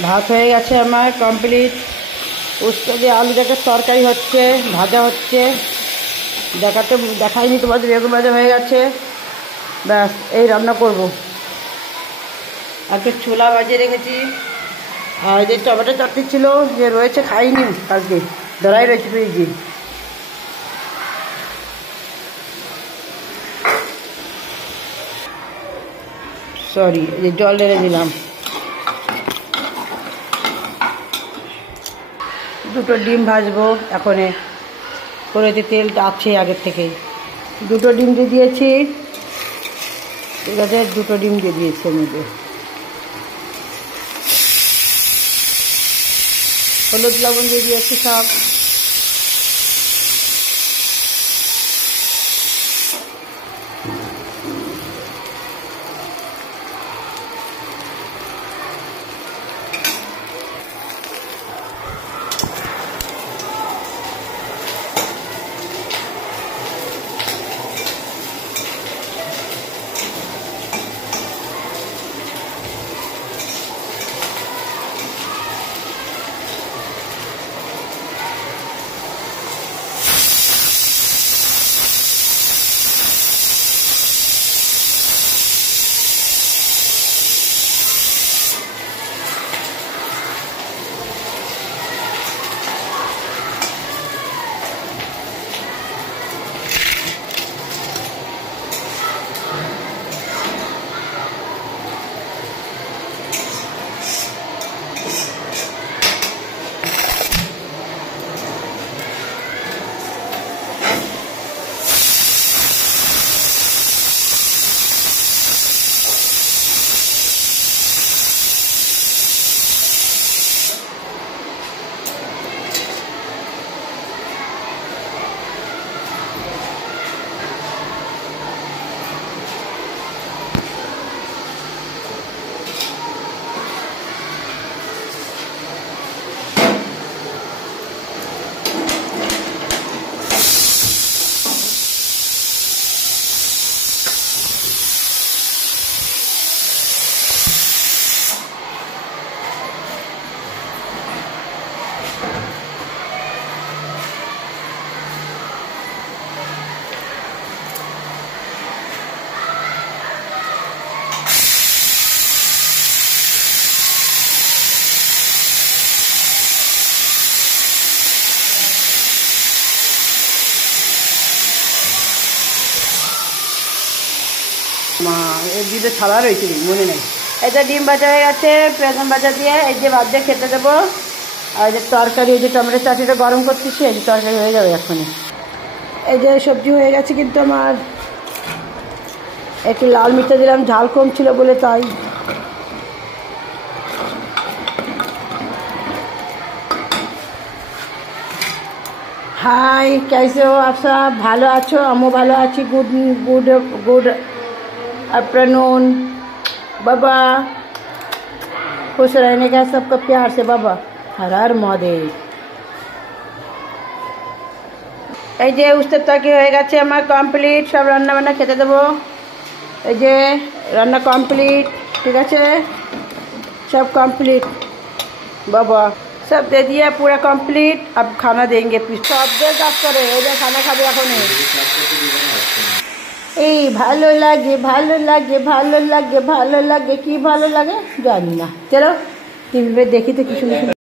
ভাত হয়ে গেছে আমার কমপ্লিট। উস্তা দিয়ে আলু দেখে তরকারি হচ্ছে, ভাজা হচ্ছে, দেখাইনি তোমাদের। বেগুন ভাজা হয়ে গেছে, ব্যাস এই রান্না করব। আজকে ছোলা ভাজিয়ে রেখেছি, আর যে টমেটো চাটনি ছিল যে রয়েছে, খাইনি আজকে, ধরাই রয়েছে ফ্রিজে। সরি, এই যে জল ঢেলে দিলাম। দুটো ডিম ভাজবো এখন, কড়াইতে তেলটা আছে আগের থেকেই। দুটো ডিম দিয়ে দিয়েছি, ঠিক আছে, দুটো ডিম দিয়ে দিয়েছি এর মধ্যে। হলুদ লবণ দিয়ে দিয়েছি সব। এর দিকে ছাড়া রয়েছে, মনে নেই। এটা ডিম ভাজা হয়ে গেছে, বেগুন ভাজা দিয়ে এই যে ভাত দিয়ে খেতে দেবো। আর এই যে তরকারি, এই যে টমেটো চাটনিটা গরম করতেছি, এই যে তরকারি হয়ে যাবে এখনই। এই যে সবজি হয়ে গেছে, কিন্তু আমার একটু লাল মির্চা দিলাম, ঝাল কম ছিল বলে তাই। হাই, कैसे हो आप सब? ভালো আছো? আমিও ভালো আছি। গুড গুড গুড आफ्टरनून बाबा, खुश रहने का सबका प्यार से बाबा। हर हर महादेव। এই যে উস্তার তরকারি হয়ে গেছে আমার কমপ্লিট, সব রান্না বান্না খেতে দেবো। এই যে রান্না কমপ্লিট, ঠিক আছে, सब कंप्लीट बाबा, सब दे दिया पूरा कंप्लीट। अब खाना देंगे, सब दे काज करे, এই যে খানা খাবে এখন। এই ভালো লাগে, ভালো লাগে, ভালো লাগে, ভালো লাগে, কি ভালো লাগে জানি না। চলো টিভি দেখি তো কি সুন্দর।